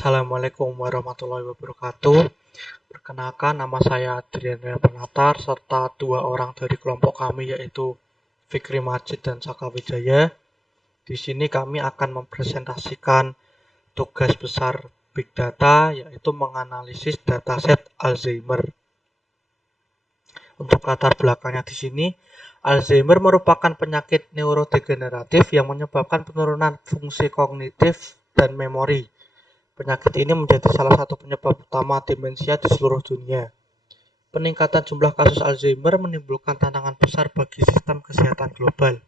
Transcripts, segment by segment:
Assalamualaikum warahmatullahi wabarakatuh. Perkenalkan, nama saya Adrian Penatar serta dua orang dari kelompok kami yaitu Fikri Majid dan Saka Wijaya. Di sini kami akan mempresentasikan tugas besar Big Data yaitu menganalisis dataset Alzheimer. Untuk latar belakangnya di sini, Alzheimer merupakan penyakit neurodegeneratif yang menyebabkan penurunan fungsi kognitif dan memori. Penyakit ini menjadi salah satu penyebab utama demensia di seluruh dunia. Peningkatan jumlah kasus Alzheimer menimbulkan tantangan besar bagi sistem kesehatan global.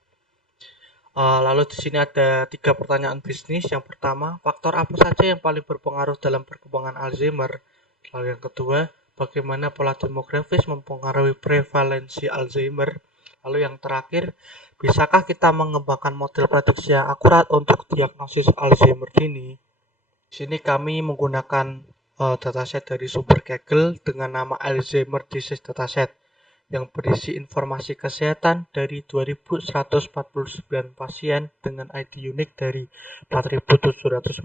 Lalu di sini ada 3 pertanyaan bisnis. Yang pertama, faktor apa saja yang paling berpengaruh dalam perkembangan Alzheimer? Lalu yang kedua, bagaimana pola demografis mempengaruhi prevalensi Alzheimer? Lalu yang terakhir, bisakah kita mengembangkan model prediksi yang akurat untuk diagnosis Alzheimer dini? Di sini kami menggunakan dataset dari sumber Kaggle dengan nama Alzheimer Disease Dataset yang berisi informasi kesehatan dari 2.149 pasien dengan ID unik dari 4.751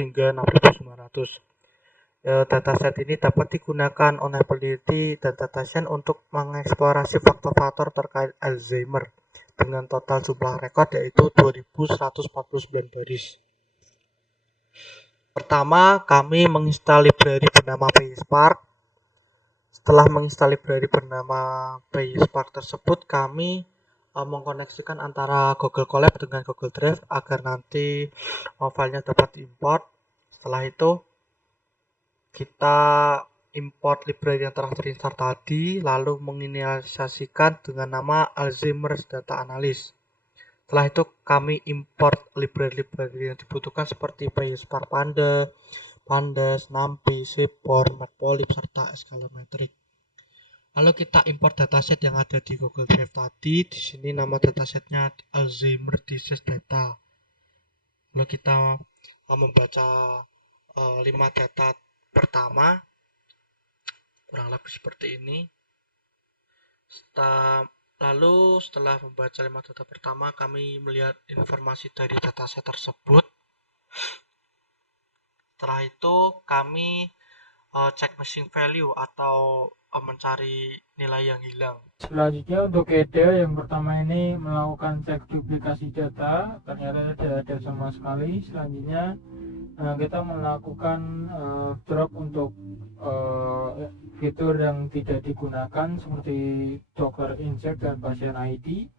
hingga 6.900. Dataset ini dapat digunakan oleh peneliti dan data science untuk mengeksplorasi faktor-faktor terkait Alzheimer dengan total jumlah rekor yaitu 2.149 baris. Pertama, kami menginstal library bernama PySpark. Setelah menginstal library bernama PySpark tersebut, kami mengkoneksikan antara Google Colab dengan Google Drive agar nanti filenya dapat diimport. Setelah itu, kita import library yang telah terinstall tadi, lalu menginisialisasikan dengan nama Alzheimer's Data Analyst. Setelah itu kami import library-library yang dibutuhkan seperti PySpark Panda, Pandas, NumPy, Seaborn, Matplotlib, serta Scalemetric. Lalu kita import dataset yang ada di Google Drive tadi. Di sini nama datasetnya Alzheimer Disease Data. Lalu kita membaca 5 data pertama, kurang lebih seperti ini. Lalu setelah membaca 5 data pertama, kami melihat informasi dari dataset tersebut. Setelah itu kami cek missing value atau mencari nilai yang hilang. Selanjutnya untuk EDA yang pertama ini melakukan cek duplikasi data, ternyata tidak ada sama sekali. Selanjutnya kita melakukan drop untuk fitur yang tidak digunakan seperti Docker inject dan pasien ID.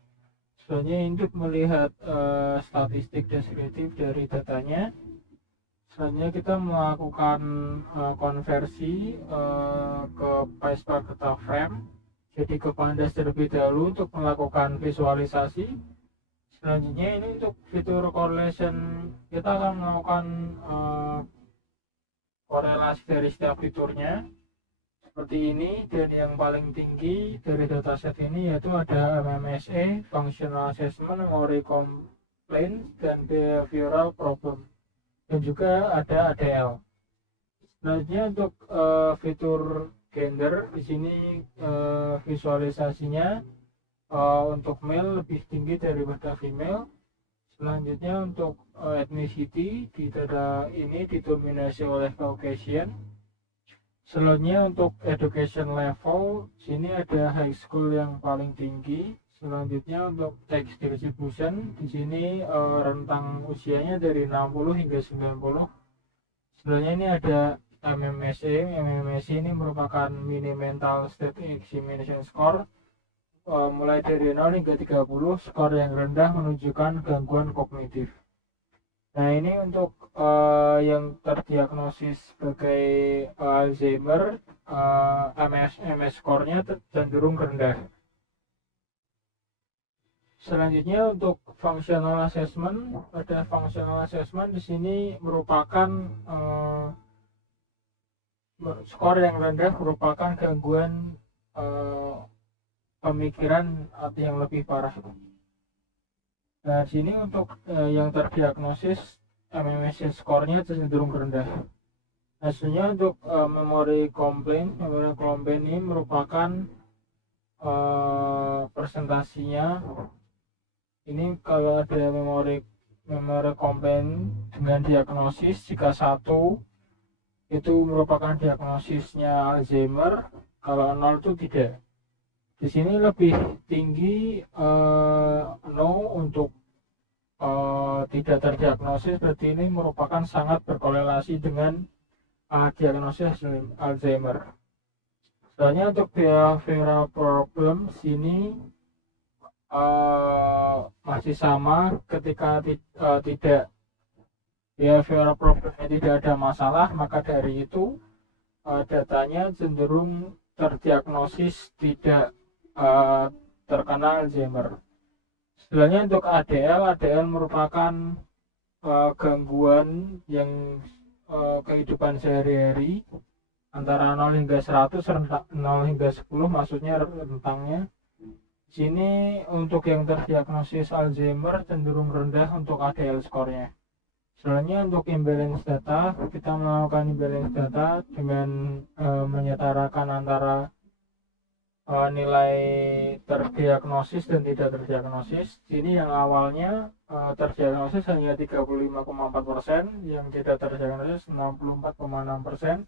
Selanjutnya untuk melihat statistik deskriptif dari datanya. Selanjutnya kita melakukan konversi ke PySpark data frame, jadi ke Pandas terlebih dahulu untuk melakukan visualisasi. Selanjutnya ini untuk fitur correlation, kita akan melakukan korelasi dari setiap fiturnya seperti ini. Dan yang paling tinggi dari dataset ini yaitu ada MMSE, Functional Assessment, Memory Complaint, dan Behavioral Problem, dan juga ada ADL. Selanjutnya untuk fitur gender, di sini visualisasinya untuk male lebih tinggi daripada female. Selanjutnya untuk ethnicity di data ini didominasi oleh Caucasian. Selanjutnya untuk education level, sini ada high school yang paling tinggi. Selanjutnya untuk tax distribution, di sini rentang usianya dari 60 hingga 90. Sebenarnya ini ada MMSE. MMSE ini merupakan mini mental state examination score, mulai dari 0 hingga 30. Skor yang rendah menunjukkan gangguan kognitif. Nah, ini untuk yang terdiagnosis sebagai Alzheimer, MS skornya cenderung rendah. Selanjutnya untuk functional assessment, ada functional assessment di sini merupakan skor yang rendah merupakan gangguan pemikiran atau yang lebih parah. Nah, di sini untuk yang terdiagnosis MMSE skornya cenderung rendah. Hasilnya untuk memory complaint ini merupakan presentasinya. Ini kalau ada memory complaint dengan diagnosis, jika 1 itu merupakan diagnosisnya Alzheimer, kalau 0 itu tidak. Di sini lebih tinggi no untuk tidak terdiagnosis, berarti ini merupakan sangat berkorelasi dengan diagnosis Alzheimer. Soalnya untuk behavioral problem sini masih sama, ketika tidak behavioral problemnya tidak ada masalah, maka dari itu datanya cenderung terdiagnosis tidak terkena Alzheimer. Sebenarnya untuk ADL merupakan gangguan yang kehidupan sehari-hari antara 0 hingga 100, 0 hingga 10 maksudnya rentangnya. Di sini untuk yang terdiagnosis Alzheimer cenderung rendah untuk ADL skornya. Sebenarnya untuk imbalance data, kita melakukan imbalance data dengan menyetarakan antara nilai terdiagnosis dan tidak terdiagnosis. Ini yang awalnya terdiagnosis hanya 35,4%, yang tidak terdiagnosis 64,6%.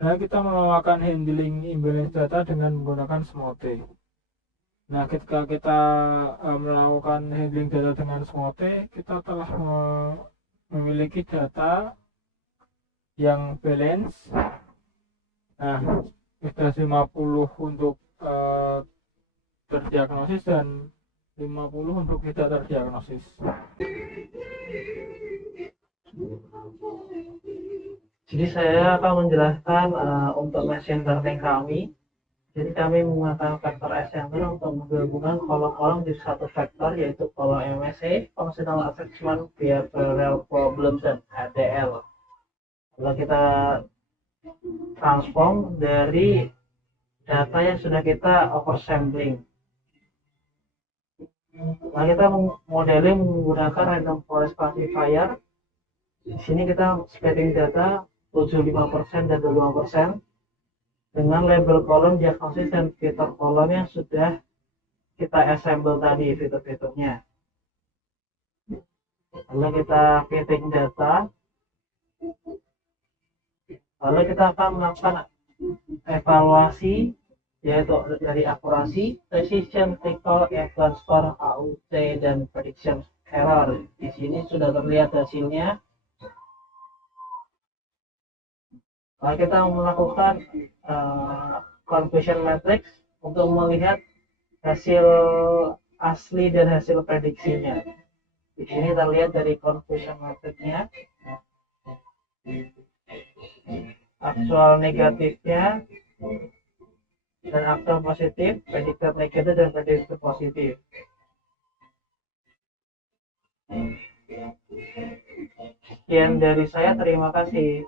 Nah, kita melakukan handling imbalance data dengan menggunakan SMOTE. Nah, ketika kita melakukan handling data dengan SMOTE, kita telah memiliki data yang balance. Nah, sudah 50 untuk terdiagnosis dan 50 untuk tidak terdiagnosis. Jadi saya akan menjelaskan untuk machine learning kami. Jadi kami menggunakan vektor assembler untuk menggabungkan kolom-kolom di satu vektor, yaitu kolom MSA, Functional Assessment, Behavioral Problem, dan ADL. Lalu kita transform dari data yang sudah kita oversampling. Nah, kita modeling menggunakan random forest classifier. Di sini kita splitting data 75% dan 25% dengan label kolom diagnosis dan fitur kolom yang sudah kita assemble tadi fitur-fiturnya. Lalu kita fitting data. Lalu kita akan melakukan evaluasi, yaitu dari akurasi, precision, recall, advanced score, AUT, dan prediction error. Di sini sudah terlihat hasilnya. Lalu kita melakukan confusion matrix untuk melihat hasil asli dan hasil prediksinya. Di sini terlihat dari confusion matrixnya, aktual negatifnya dan aktual positif, predicted negatif, dan predicted positif. Sekian dari saya, terima kasih.